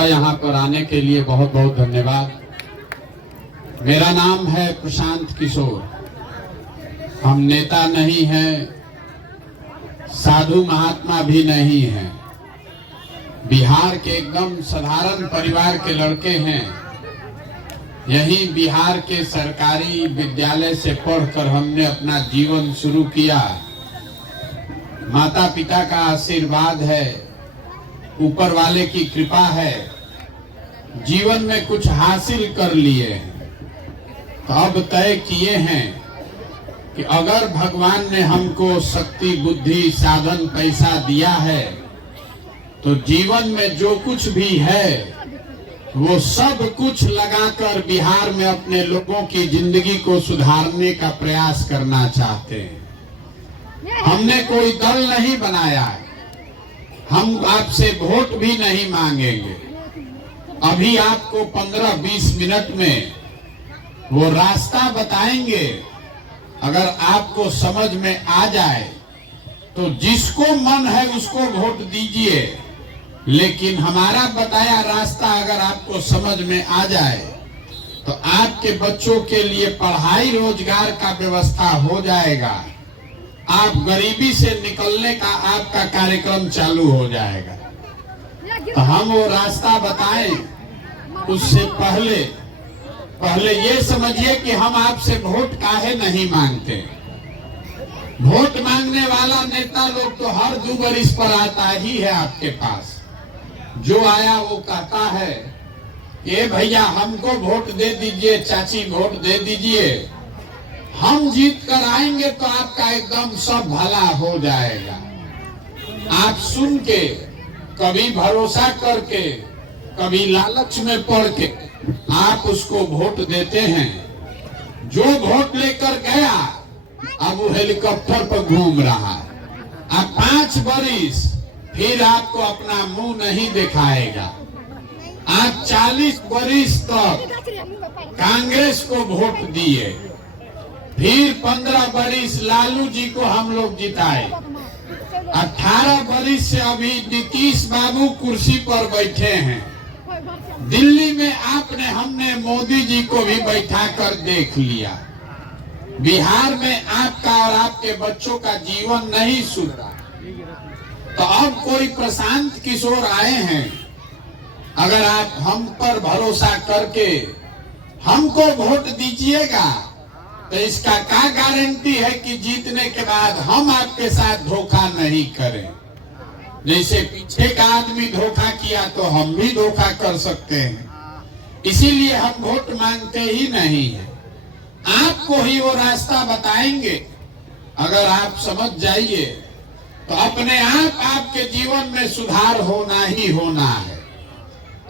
आपका यहाँ पर आने के लिए बहुत बहुत धन्यवाद। मेरा नाम है प्रशांत किशोर। हम नेता नहीं हैं, साधु महात्मा भी नहीं हैं, बिहार के एकदम साधारण परिवार के लड़के हैं। यही बिहार के सरकारी विद्यालय से पढ़कर हमने अपना जीवन शुरू किया। माता पिता का आशीर्वाद है, ऊपर वाले की कृपा है, जीवन में कुछ हासिल कर लिए हैं। तो अब तय किए हैं कि अगर भगवान ने हमको शक्ति, बुद्धि, साधन, पैसा दिया है तो जीवन में जो कुछ भी है वो सब कुछ लगाकर बिहार में अपने लोगों की जिंदगी को सुधारने का प्रयास करना चाहते हैं। हमने कोई दल नहीं बनाया है, हम आपसे वोट भी नहीं मांगेंगे। अभी आपको 15-20 मिनट में वो रास्ता बताएंगे। अगर आपको समझ में आ जाए तो जिसको मन है उसको वोट दीजिए, लेकिन हमारा बताया रास्ता अगर आपको समझ में आ जाए तो आपके बच्चों के लिए पढ़ाई, रोजगार का व्यवस्था हो जाएगा। आप गरीबी से निकलने का आपका कार्यक्रम चालू हो जाएगा। तो हम वो रास्ता बताएं, उससे पहले ये समझिए कि हम आपसे वोट काहे नहीं मांगते। वोट मांगने वाला नेता लोग तो हर 2 बरिस पर आता ही है आपके पास। जो आया वो कहता है कि भैया हमको वोट दे दीजिए, चाची वोट दे दीजिए, हम जीत कर आएंगे तो आपका एकदम सब भला हो जाएगा। आप सुन के, कभी भरोसा करके, कभी लालच में पड़ के आप उसको वोट देते हैं। जो वोट लेकर गया अब वो हेलीकॉप्टर पर घूम रहा है। अब 5 बरिस फिर आपको अपना मुंह नहीं दिखाएगा। आज 40 बरिस तक कांग्रेस को वोट दिए, फिर 15 बरिस लालू जी को हम लोग जिताए, 18 बरिस से अभी नीतीश बाबू कुर्सी पर बैठे हैं। दिल्ली में हमने मोदी जी को भी बैठा कर देख लिया। बिहार में आपका और आपके बच्चों का जीवन नहीं सुधरा। तो अब कोई प्रशांत किशोर आए हैं, अगर आप हम पर भरोसा करके हमको वोट दीजिएगा तो इसका क्या गारंटी है कि जीतने के बाद हम आपके साथ धोखा नहीं करें। जैसे पीछे का आदमी धोखा किया तो हम भी धोखा कर सकते हैं। इसीलिए हम वोट मांगते ही नहीं है, आपको ही वो रास्ता बताएंगे। अगर आप समझ जाइए तो अपने आप आपके जीवन में सुधार होना ही होना है।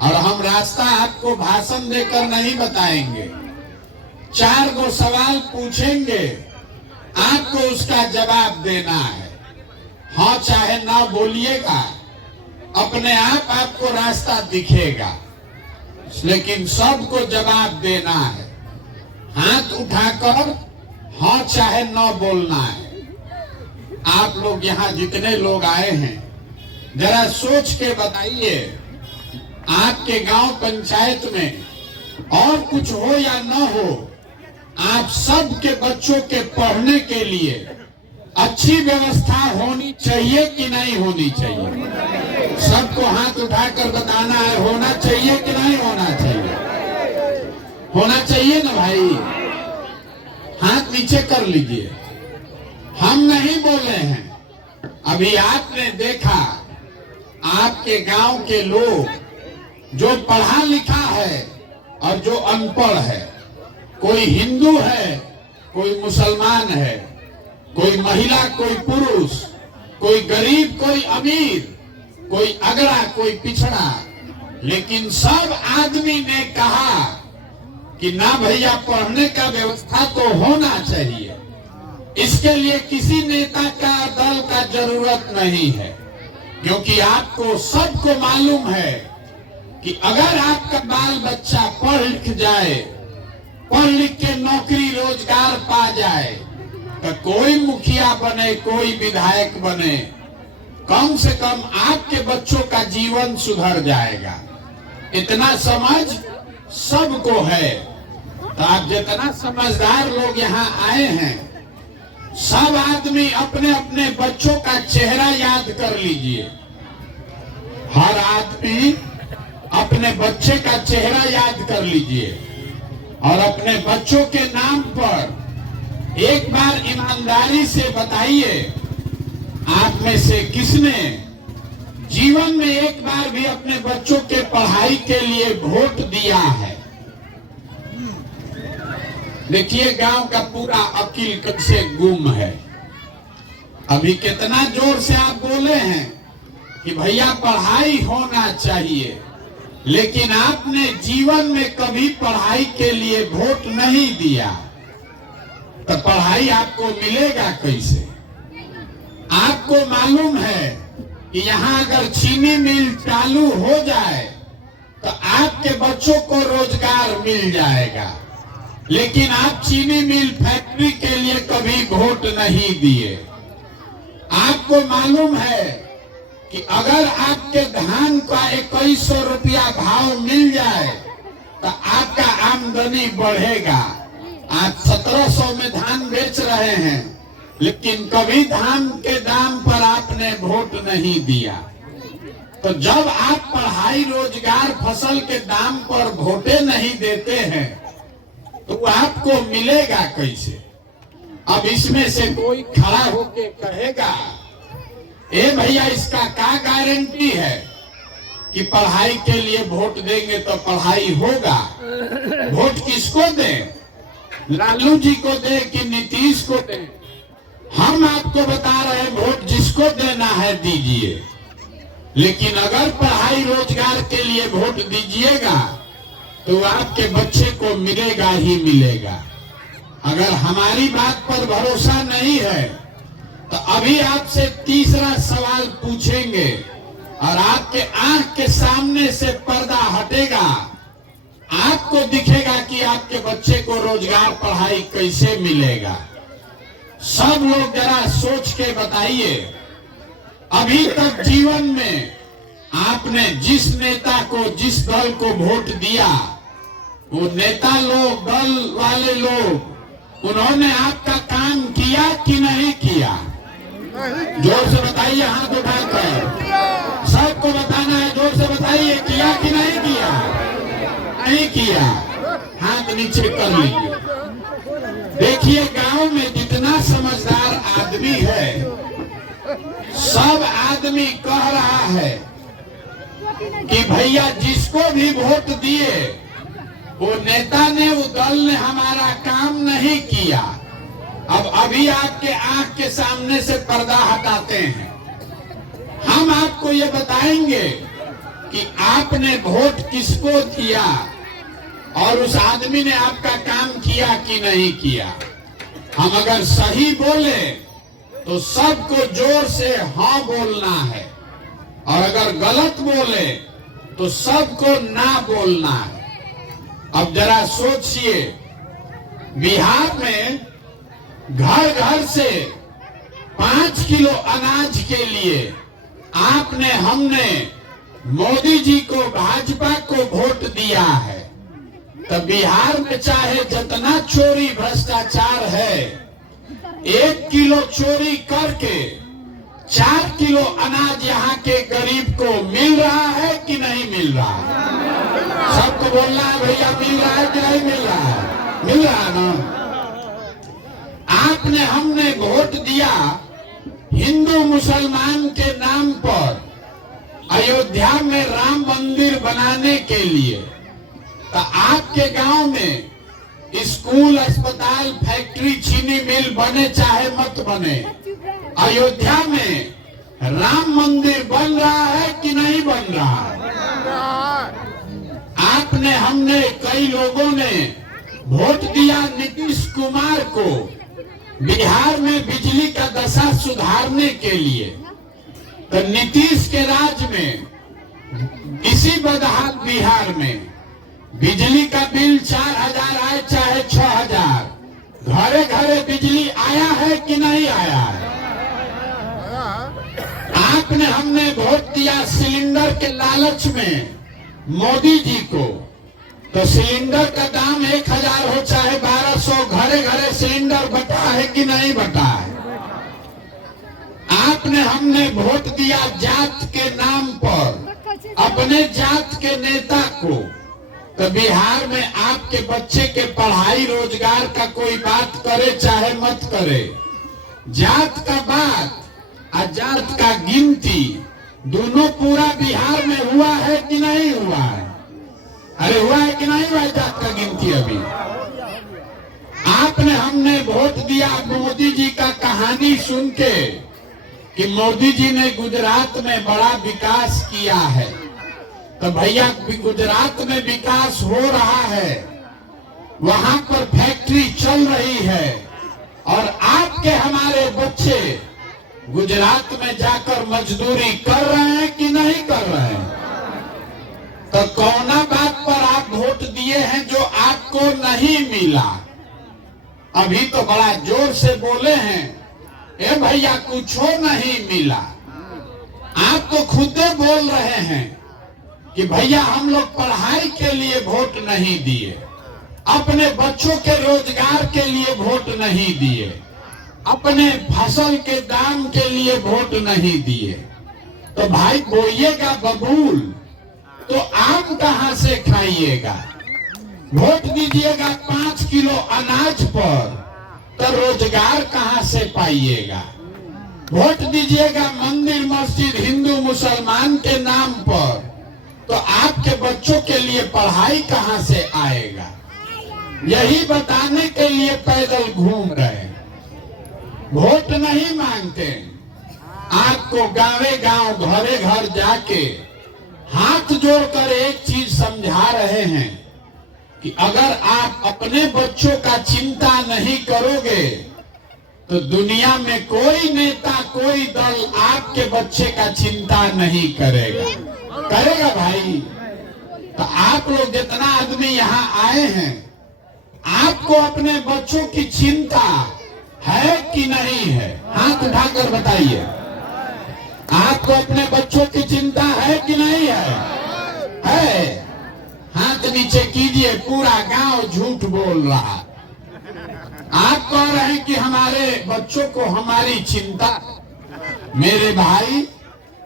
और हम रास्ता आपको भाषण देकर नहीं बताएंगे, 4 गो सवाल पूछेंगे, आपको उसका जवाब देना है। हाँ चाहे ना बोलिएगा, अपने आप आपको रास्ता दिखेगा, लेकिन सबको जवाब देना है। हाथ उठाकर हाँ चाहे ना बोलना है। आप लोग यहाँ जितने लोग आए हैं, जरा सोच के बताइए, आपके गांव पंचायत में और कुछ हो या न हो, आप सबके बच्चों के पढ़ने के लिए अच्छी व्यवस्था होनी चाहिए कि नहीं होनी चाहिए? सबको हाथ उठाकर बताना है, होना चाहिए कि नहीं होना चाहिए? होना चाहिए ना भाई, हाथ नीचे कर लीजिए। हम नहीं बोले हैं। अभी आपने देखा, आपके गांव के लोग जो पढ़ा लिखा है और जो अनपढ़ है, कोई हिंदू है, कोई मुसलमान है, कोई महिला, कोई पुरुष, कोई गरीब, कोई अमीर, कोई अगड़ा, कोई पिछड़ा, लेकिन सब आदमी ने कहा कि ना भैया पढ़ने का व्यवस्था तो होना चाहिए। इसके लिए किसी नेता का, दल का जरूरत नहीं है, क्योंकि आपको सबको मालूम है कि अगर आपका बाल बच्चा पढ़ लिख जाए, पढ़ लिख के नौकरी रोजगार पा जाए, तो कोई मुखिया बने, कोई विधायक बने, कम से कम आपके बच्चों का जीवन सुधर जाएगा। इतना समझ सबको है। तो आप जितना समझदार लोग यहाँ आए हैं, सब आदमी अपने अपने बच्चों का चेहरा याद कर लीजिए। हर आदमी अपने बच्चे का चेहरा याद कर लीजिए और अपने बच्चों के नाम पर एक बार ईमानदारी से बताइए, आप में से किसने जीवन में एक बार भी अपने बच्चों के पढ़ाई के लिए वोट दिया है? देखिए गांव का पूरा अकील कैसे गुम है। अभी कितना जोर से आप बोले हैं कि भैया पढ़ाई होना चाहिए, लेकिन आपने जीवन में कभी पढ़ाई के लिए वोट नहीं दिया, तो पढ़ाई आपको मिलेगा कैसे? आपको मालूम है कि यहाँ अगर चीनी मिल चालू हो जाए तो आपके बच्चों को रोजगार मिल जाएगा, लेकिन आप चीनी मिल फैक्ट्री के लिए कभी वोट नहीं दिए। आपको मालूम है कि अगर आपके धान का 2100 रुपया भाव मिल जाए तो आपका आमदनी बढ़ेगा। आप 1700 में धान बेच रहे हैं, लेकिन कभी धान के दाम पर आपने वोट नहीं दिया। तो जब आप पढ़ाई, रोजगार, फसल के दाम पर वोटे नहीं देते हैं तो आपको मिलेगा कैसे? अब इसमें से कोई खड़ा होके कहेगा, ए भैया इसका क्या गारंटी है कि पढ़ाई के लिए वोट देंगे तो पढ़ाई होगा? वोट किसको दें? लालू जी को दें कि नीतीश को दें? हम आपको बता रहे हैं, वोट जिसको देना है दीजिए, लेकिन अगर पढ़ाई रोजगार के लिए वोट दीजिएगा तो आपके बच्चे को मिलेगा ही मिलेगा। अगर हमारी बात पर भरोसा नहीं है तो अभी आपसे तीसरा सवाल पूछेंगे और आपके आंख के सामने से पर्दा हटेगा, आपको दिखेगा कि आपके बच्चे को रोजगार, पढ़ाई कैसे मिलेगा। सब लोग जरा सोच के बताइए, अभी तक जीवन में आपने जिस नेता को, जिस दल को वोट दिया, वो नेता लोग, दल वाले लोग, उन्होंने आपका काम किया कि नहीं किया? जोर से बताइए, हाथ उठाकर सबको बताना है। जोर से बताइए, किया कि नहीं किया? नहीं किया, हाथ नीचे कर लीजिए। देखिए गांव में जितना समझदार आदमी है, सब आदमी कह रहा है कि भैया जिसको भी वोट दिए वो नेता ने, वो दल ने हमारा काम नहीं किया। अब अभी आपके आंख के सामने से पर्दा हटाते हैं। हम आपको ये बताएंगे कि आपने वोट किसको दिया और उस आदमी ने आपका काम किया कि नहीं किया। हम अगर सही बोले तो सबको जोर से हाँ बोलना है, और अगर गलत बोले तो सबको ना बोलना है। अब जरा सोचिए, बिहार में घर घर से 5 किलो अनाज के लिए आपने, हमने मोदी जी को, भाजपा को वोट दिया है। तो बिहार में चाहे जितना चोरी भ्रष्टाचार है, 1 किलो चोरी करके 4 किलो अनाज यहाँ के गरीब को मिल रहा है कि नहीं मिल रहा है? सबको बोलना है भैया, मिल रहा है कि नहीं मिल रहा है? मिल रहा है ना? आपने, हमने वोट दिया हिंदू मुसलमान के नाम पर अयोध्या में राम मंदिर बनाने के लिए। तो आपके गांव में स्कूल, अस्पताल, फैक्ट्री, चीनी मिल बने चाहे मत बने, अयोध्या में राम मंदिर बन रहा है कि नहीं बन रहा है? आपने, हमने, कई लोगों ने वोट दिया नीतीश कुमार को बिहार में बिजली का दशा सुधारने के लिए। तो नीतीश के राज में, इसी बदहाल बिहार में बिजली का बिल 4000 आए चाहे 6000, घरे घरे बिजली आया है कि नहीं आया है? आपने, हमने वोट दिया सिलेंडर के लालच में मोदी जी को, तो सिलेंडर का दाम 1000 हो चाहे 1200, घरे घरे सिलेंडर बटा है कि नहीं बटा है? आपने हमने वोट दिया जात के नाम पर, अपने जात के नेता को, तो बिहार में आपके बच्चे के पढ़ाई रोजगार का कोई बात करे चाहे मत करे, जात का बात और जात का गिनती दोनों पूरा बिहार में हुआ है कि नहीं हुआ है? अरे हुआ है कि नहीं हुआ जात का गिनती? अभी आपने हमने वोट दिया मोदी जी का कहानी सुन के कि मोदी जी ने गुजरात में बड़ा विकास किया है, तो भैया गुजरात में विकास हो रहा है, वहां पर फैक्ट्री चल रही है, और आपके हमारे बच्चे गुजरात में जाकर मजदूरी कर रहे हैं कि नहीं कर रहे हैं? तो कौना बात पर आप वोट दिए हैं जो आपको नहीं मिला? अभी तो बड़ा जोर से बोले हैं, ए भैया कुछो नहीं मिला। आप तो खुद बोल रहे हैं कि भैया हम लोग पढ़ाई के लिए वोट नहीं दिए, अपने बच्चों के रोजगार के लिए वोट नहीं दिए, अपने फसल के दाम के लिए वोट नहीं दिए। तो भाई बोइएगा बबूल तो आम कहां से खाइएगा? वोट दीजिएगा 5 किलो अनाज पर तो रोजगार कहां से पाइएगा? वोट दीजिएगा मंदिर मस्जिद हिंदू मुसलमान के नाम पर तो आपके बच्चों के लिए पढ़ाई कहां से आएगा? यही बताने के लिए पैदल घूम रहे हैं, वोट नहीं मांगते। आपको गावे गांव घरे घर जाके हाथ जोड़कर एक चीज समझा रहे हैं कि अगर आप अपने बच्चों का चिंता नहीं करोगे तो दुनिया में कोई नेता कोई दल आपके बच्चे का चिंता नहीं करेगा। करेगा भाई? तो आप लोग जितना आदमी यहाँ आए हैं, आपको अपने बच्चों की चिंता है कि नहीं है? हाथ उठाकर बताइए, आपको अपने बच्चों की चिंता है कि नहीं है? है? हाथ नीचे कीजिए। पूरा गांव झूठ बोल रहा। आप कह रहे हैं कि हमारे बच्चों को हमारी चिंता। मेरे भाई,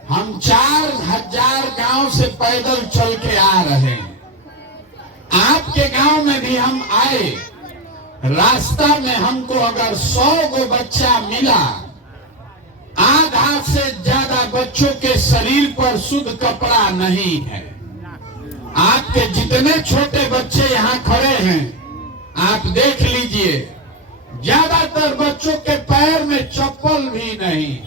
हम 4000 गांव से पैदल चल के आ रहे हैं। आपके गांव में भी हम आए, रास्ता में हमको अगर 100 गो बच्चा मिला, आधा से ज्यादा बच्चों के शरीर पर शुद्ध कपड़ा नहीं है। आपके जितने छोटे बच्चे यहाँ खड़े हैं, आप देख लीजिए, ज्यादातर बच्चों के पैर में चप्पल भी नहीं।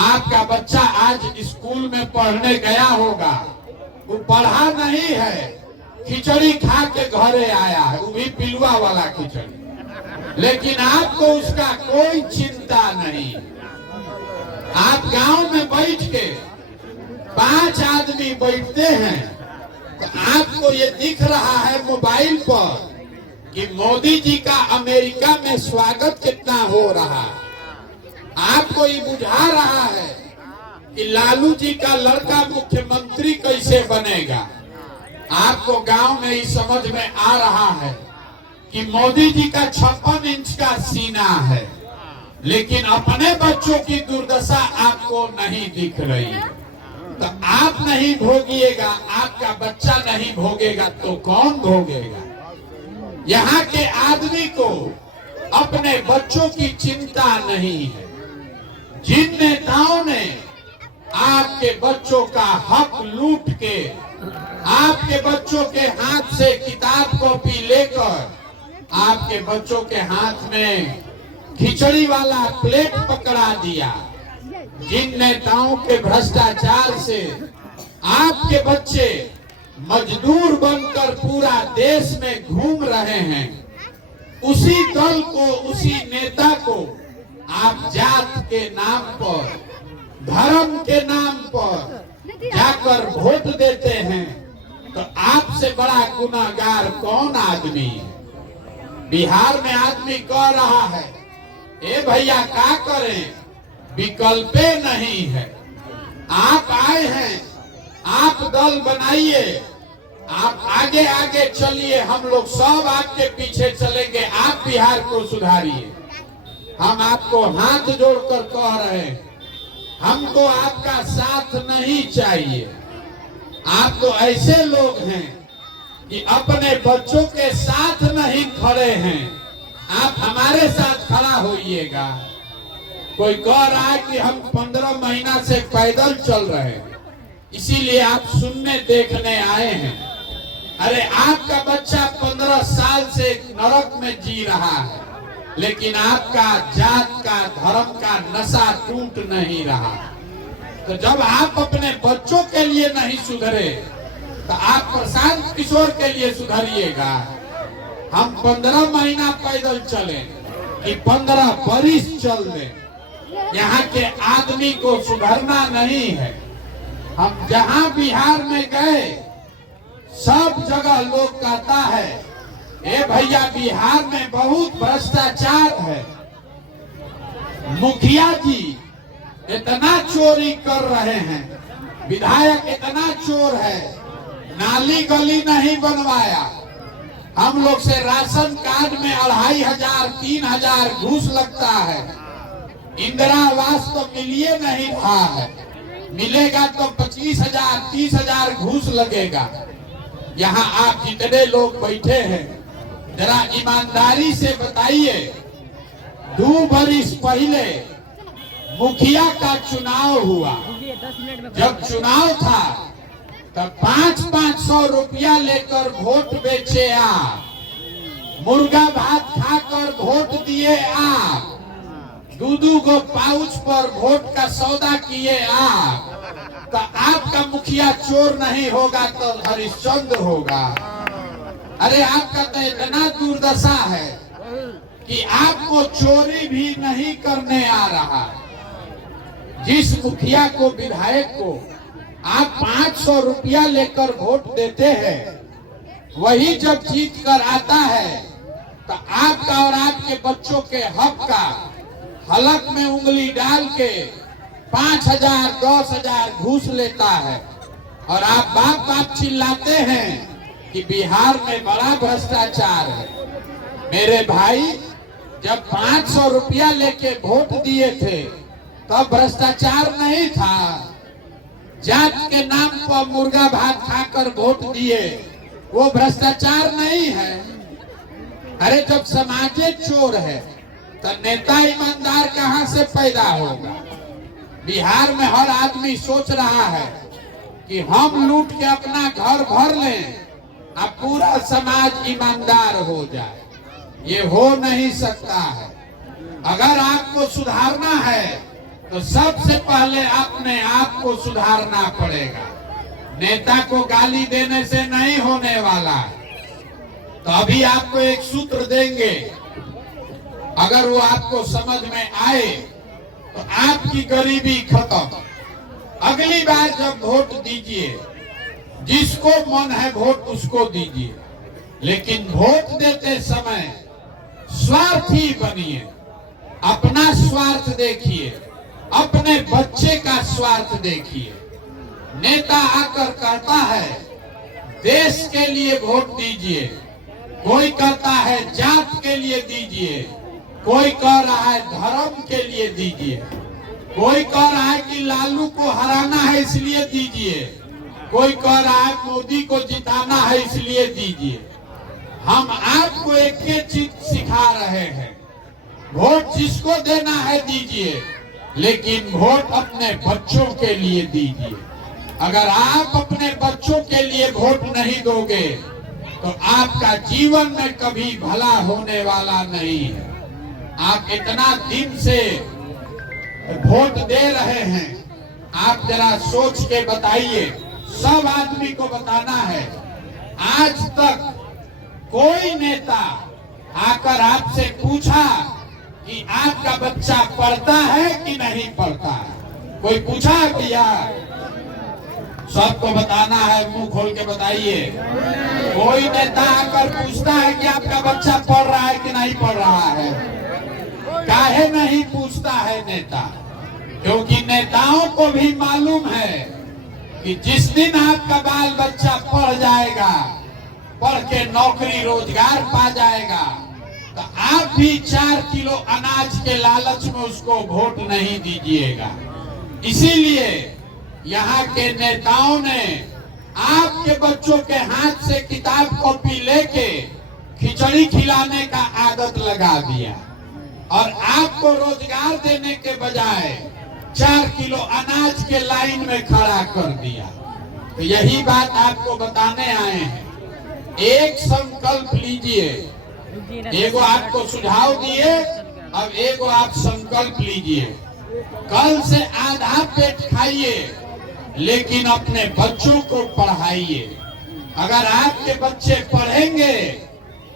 आपका बच्चा आज स्कूल में पढ़ने गया होगा, वो पढ़ा नहीं है, खिचड़ी खा के घरे आया है, वो भी पिलुआ वाला खिचड़ी, लेकिन आपको उसका कोई चिंता नहीं। आप गांव में बैठ के 5 आदमी बैठते हैं तो आपको ये दिख रहा है मोबाइल पर कि मोदी जी का अमेरिका में स्वागत कितना हो रहा है। आपको ये बुझा रहा है कि लालू जी का लड़का मुख्यमंत्री कैसे बनेगा। आपको गांव में ही समझ में आ रहा है कि मोदी जी का 56 इंच का सीना है, लेकिन अपने बच्चों की दुर्दशा आपको नहीं दिख रही। तो आप नहीं भोगिएगा, आपका बच्चा नहीं भोगेगा तो कौन भोगेगा? यहाँ के आदमी को अपने बच्चों की चिंता नहीं है। जिन नेताओं ने आपके बच्चों का हक लूट के आपके बच्चों के हाथ से किताब कॉपी लेकर आपके बच्चों के हाथ में खिचड़ी वाला प्लेट पकड़ा दिया, जिन नेताओं के भ्रष्टाचार से आपके बच्चे मजदूर बनकर पूरा देश में घूम रहे हैं, उसी दल को, उसी नेता को आप जात के नाम पर, धर्म के नाम पर जाकर वोट देते हैं। तो आपसे बड़ा गुनाहगार कौन आदमी है? बिहार में आदमी कह रहा है, ए भैया क्या करें, विकल्पे नहीं है। आप आए हैं आप दल बनाइए, आप आगे आगे चलिए, हम लोग सब आपके पीछे चलेंगे। आप बिहार को सुधारिए। हम आपको हाथ जोड़कर कह रहे हैं, हमको आपका साथ नहीं चाहिए। आप तो ऐसे लोग हैं कि अपने बच्चों के साथ नहीं खड़े हैं। आप हमारे साथ खड़ा होइएगा। कोई कह रहा है कि हम 15 महीना से पैदल चल रहे हैं, इसीलिए आप सुनने देखने आए हैं। अरे आपका बच्चा 15 साल से नरक में जी रहा है, लेकिन आपका जात का धर्म का नशा टूट नहीं रहा। तो जब आप अपने बच्चों के लिए नहीं सुधरे तो आप प्रशांत किशोर के लिए सुधरिएगा। हम 15 महीना पैदल चले कि 15 बरिस चल दें, यहाँ के आदमी को सुधरना नहीं है। हम जहाँ बिहार में गए सब जगह लोग कहता है, ए भैया बिहार में बहुत भ्रष्टाचार है, मुखिया जी इतना चोरी कर रहे हैं, विधायक इतना चोर है, नाली गली नहीं बनवाया, हम लोग से राशन कार्ड में 2500 3000 घूस लगता है, इंदिरा आवास तो मिलिए नहीं रहा है, मिलेगा तो 25,000 30,000 घूस लगेगा। यहाँ आप जितने लोग बैठे हैं जरा ईमानदारी से बताइए, 2 बरिस पहले मुखिया का चुनाव हुआ, जब चुनाव था तब 500 रुपया लेकर वोट बेचे आप, मुर्गा भात खाकर वोट दिए आप, 2 गो पाउच पर वोट का सौदा किए आप। तो आपका मुखिया चोर नहीं होगा तो हरिश्चंद्र होगा। अरे आपका तो इतना दुर्दशा है कि आपको चोरी भी नहीं करने आ रहा। जिस मुखिया को, विधायक को आप 500 रुपया लेकर वोट देते हैं, वही जब जीत कर आता है तो आपका और आपके बच्चों के हक का हलक में उंगली डाल के 5,000 10,000 घूस लेता है। और आप बाप बाप चिल्लाते हैं कि बिहार में बड़ा भ्रष्टाचार है। मेरे भाई, जब 500 रुपया लेके वोट दिए थे तब भ्रष्टाचार नहीं था। जात के नाम पर मुर्गा भात खाकर वोट दिए, वो भ्रष्टाचार नहीं है। अरे जब समाजे चोर है तो नेता ईमानदार कहां से पैदा होगा। बिहार में हर आदमी सोच रहा है कि हम लूट के अपना घर भर लें, अब पूरा समाज ईमानदार हो जाए। ये हो नहीं सकता है। अगर आपको सुधारना है तो सबसे पहले अपने आप को सुधारना पड़ेगा। नेता को गाली देने से नहीं होने वाला। तो अभी आपको एक सूत्र देंगे, अगर वो आपको समझ में आए तो आपकी गरीबी खत्म। अगली बार जब वोट दीजिए, जिसको मन है वोट उसको दीजिए, लेकिन वोट देते समय स्वार्थी बनिए। अपना स्वार्थ देखिए, अपने बच्चे का स्वार्थ देखिए। नेता आकर कहता है देश के लिए वोट दीजिए, कोई कहता है जात के लिए दीजिए, कोई कह रहा है धर्म के लिए दीजिए, कोई कह रहा है कि लालू को हराना है इसलिए दीजिए, कोई कह रहा है मोदी को जिताना है इसलिए दीजिए। हम आपको एक ही चीज सिखा रहे हैं, वोट जिसको देना है दीजिए, लेकिन वोट अपने बच्चों के लिए दीजिए। अगर आप अपने बच्चों के लिए वोट नहीं दोगे तो आपका जीवन में कभी भला होने वाला नहीं है। आप इतना दिन से वोट दे रहे हैं, आप जरा सोच के बताइए। सब आदमी को बताना है, आज तक कोई नेता आकर आपसे पूछा कि आपका बच्चा पढ़ता है कि नहीं पढ़ता है? कोई पूछा है भैया? सबको बताना है, मुंह खोल के बताइए। कोई नेता आकर पूछता है कि आपका बच्चा पढ़ रहा है कि नहीं पढ़ रहा है? काहे नहीं पूछता है नेता? क्योंकि नेताओं को भी मालूम है कि जिस दिन आपका बाल बच्चा पढ़ जाएगा, पढ़ के नौकरी रोजगार पा जाएगा, तो आप भी 4 किलो अनाज के लालच में उसको वोट नहीं दीजिएगा। इसीलिए यहाँ के नेताओं ने आपके बच्चों के हाथ से किताब कॉपी लेके खिचड़ी खिलाने का आदत लगा दिया और आपको रोजगार देने के बजाय 4 किलो अनाज के लाइन में खड़ा कर दिया। तो यही बात आपको बताने आए हैं। एक संकल्प लीजिए, एगो आपको सुझाव दिए, अब एगो आप संकल्प लीजिए। कल से आधा पेट खाइए, लेकिन अपने बच्चों को पढ़ाइए। अगर आपके बच्चे पढ़ेंगे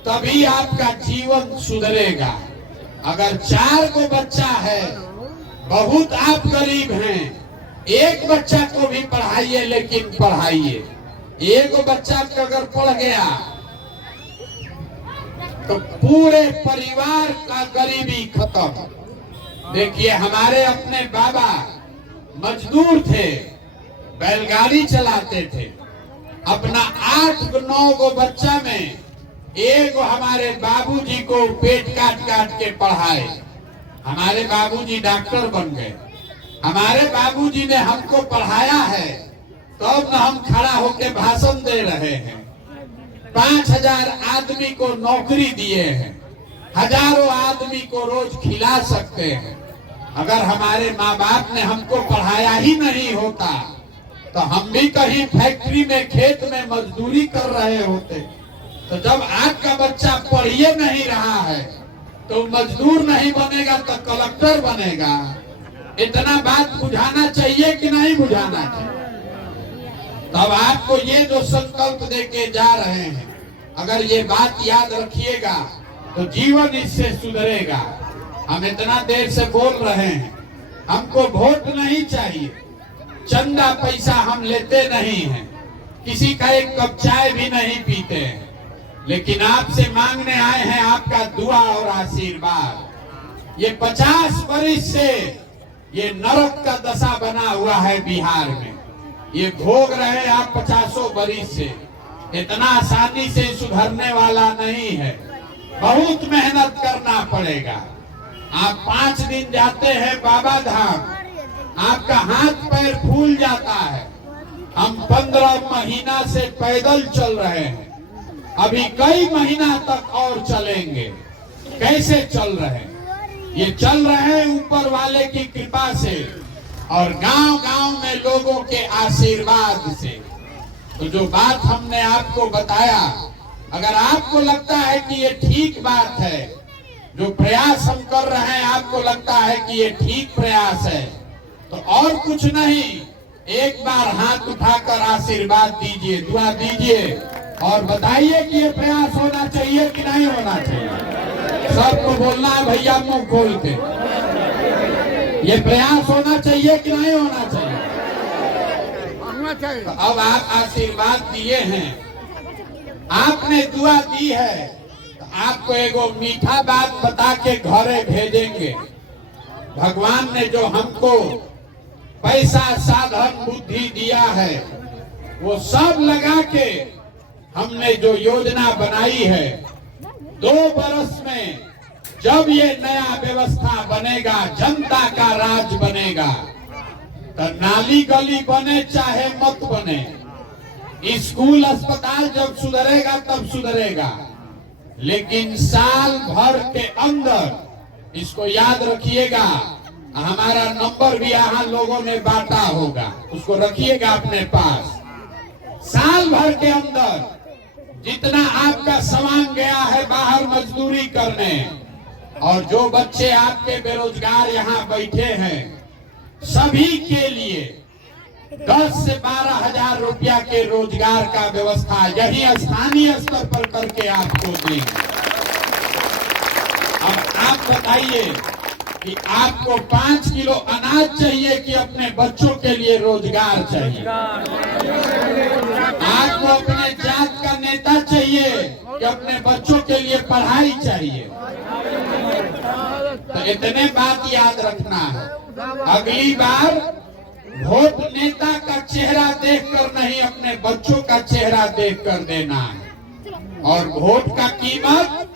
तभी आपका जीवन सुधरेगा। अगर 4 को बच्चा है, बहुत आप गरीब हैं, एक बच्चा को भी पढ़ाइए, लेकिन पढ़ाइए। एक बच्चा अगर पढ़ गया तो पूरे परिवार का गरीबी खत्म। देखिए, हमारे अपने बाबा मजदूर थे, बैलगाड़ी चलाते थे। अपना 8-9 गो बच्चा में एक हमारे बाबूजी को पेट काट काट के पढ़ाए। हमारे बाबूजी डॉक्टर बन गए। हमारे बाबूजी ने हमको पढ़ाया है, तो अब हम खड़ा होकर भाषण दे रहे हैं। 5000 आदमी को नौकरी दिए हैं, हजारों आदमी को रोज खिला सकते हैं। अगर हमारे माँ बाप ने हमको पढ़ाया ही नहीं होता तो हम भी कहीं फैक्ट्री में, खेत में मजदूरी कर रहे होते। तो जब आपका बच्चा पढ़िए नहीं रहा है तो मजदूर नहीं बनेगा तो कलेक्टर बनेगा। इतना बात बुझाना चाहिए कि नहीं बुझाना चाहिए? तब आपको ये जो संकल्प देके जा रहे हैं, अगर ये बात याद रखिएगा तो जीवन इससे सुधरेगा। हम इतना देर से बोल रहे हैं, हमको वोट नहीं चाहिए, चंदा पैसा हम लेते नहीं हैं, किसी का एक कप चाय भी नहीं पीते हैं, लेकिन आपसे मांगने आए हैं आपका दुआ और आशीर्वाद। ये 50 वर्ष से ये नरक का दशा बना हुआ है बिहार में, ये भोग रहे आप 50 वर्ष से। इतना आसानी से सुधरने वाला नहीं है, बहुत मेहनत करना पड़ेगा। आप 5 दिन जाते हैं बाबा धाम, आपका हाथ पैर फूल जाता है। हम 15 महीना से पैदल चल रहे हैं, अभी कई महीना तक और चलेंगे। कैसे चल रहे हैं? ये चल रहे हैं ऊपर वाले की कृपा से और गांव-गांव में लोगों के आशीर्वाद से। तो जो बात हमने आपको बताया, अगर आपको लगता है कि ये ठीक बात है, जो प्रयास हम कर रहे हैं आपको लगता है कि ये ठीक प्रयास है, तो और कुछ नहीं, एक बार हाथ उठाकर आशीर्वाद दीजिए, दुआ दीजिए और बताइए कि ये प्रयास होना चाहिए कि नहीं होना चाहिए। सबको बोलना है भैया मुंह खोल के, ये प्रयास होना चाहिए कि नहीं होना चाहिए? तो अब आप आशीर्वाद दिए हैं, आपने दुआ दी है, तो आपको एगो मीठा बात बता के घरे भेजेंगे। भगवान ने जो हमको पैसा, साधन, बुद्धि दिया है, वो सब लगा के हमने जो योजना बनाई है, 2 बरस में जब ये नया व्यवस्था बनेगा, जनता का राज बनेगा, तो नाली गली बने चाहे मत बने, स्कूल अस्पताल जब सुधरेगा तब सुधरेगा, लेकिन साल भर के अंदर, इसको याद रखिएगा, हमारा नंबर भी यहाँ लोगों ने बांटा होगा, उसको रखिएगा अपने पास। साल भर के अंदर जितना आपका सामान गया है बाहर मजदूरी करने, और जो बच्चे आपके बेरोजगार यहाँ बैठे हैं, सभी के लिए 10 से 12 हजार रुपया के रोजगार का व्यवस्था यही स्थानीय स्तर पर करके आपको देंगे। अब आप बताइए कि आपको 5 किलो अनाज चाहिए कि अपने बच्चों के लिए रोजगार चाहिए? आपको अपने जात का नेता चाहिए कि अपने बच्चों के लिए पढ़ाई चाहिए? तो इतने बात याद रखना है। अगली बार वोट नेता का चेहरा देखकर नहीं, अपने बच्चों का चेहरा देखकर देना है। और वोट का कीमत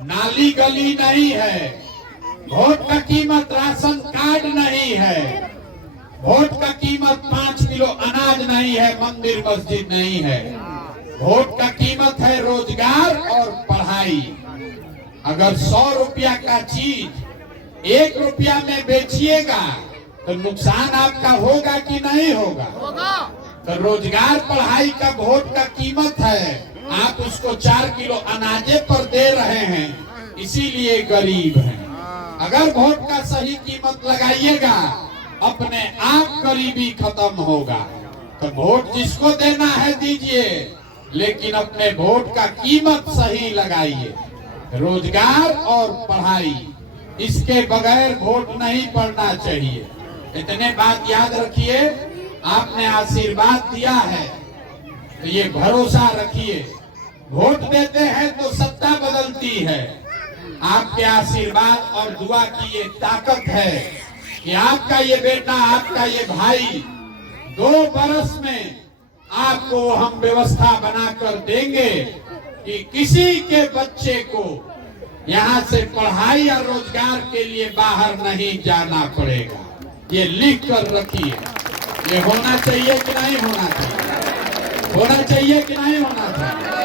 नाली गली नहीं है, वोट का कीमत राशन कार्ड नहीं है, वोट का कीमत 5 किलो अनाज नहीं है, मंदिर मस्जिद नहीं है। वोट का कीमत है रोजगार और पढ़ाई। अगर 100 रुपया का चीज 1 रुपया में बेचिएगा तो नुकसान आपका होगा कि नहीं होगा? तो रोजगार पढ़ाई का वोट का कीमत है, आप उसको 4 किलो अनाजे पर दे रहे हैं, इसीलिए गरीब हैं। अगर वोट का सही कीमत लगाइएगा अपने आप गरीबी खत्म होगा। तो वोट जिसको देना है दीजिए, लेकिन अपने वोट का कीमत सही लगाइए। रोजगार और पढ़ाई, इसके बगैर वोट नहीं पड़ना चाहिए। इतने बात याद रखिए, आपने आशीर्वाद दिया है तो ये भरोसा रखिए, वोट देते हैं तो सत्ता बदलती है। आपके आशीर्वाद और दुआ की ये ताकत है कि आपका ये बेटा, आपका ये भाई 2 बरस में आपको हम व्यवस्था बनाकर देंगे कि किसी के बच्चे को यहाँ से पढ़ाई और रोजगार के लिए बाहर नहीं जाना पड़ेगा। ये लिख कर रखिए। ये होना चाहिए कि नहीं होना चाहिए? होना चाहिए कि नहीं होना चाहिए?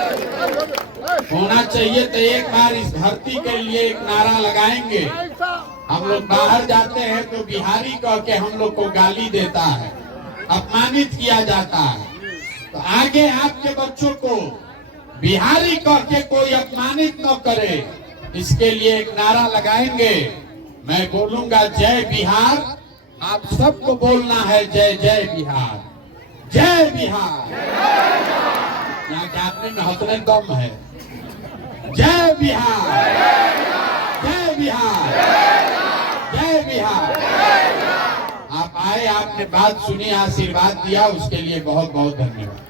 होना चाहिए। तो एक बार इस धरती के लिए एक नारा लगाएंगे। हम लोग बाहर जाते हैं तो बिहारी कह के हम लोग को गाली देता है, अपमानित किया जाता है। तो आगे आपके बच्चों को बिहारी कह के कोई अपमानित न करे, इसके लिए एक नारा लगाएंगे। मैं बोलूंगा जय बिहार, आप सबको बोलना है जय जय बिहार, जय बिहार। यहाँ के आदमी में हौसले दम है। जय बिहार, जय बिहार, जय बिहार। आप आए, आपने बात सुनी, आशीर्वाद दिया, उसके लिए बहुत बहुत धन्यवाद।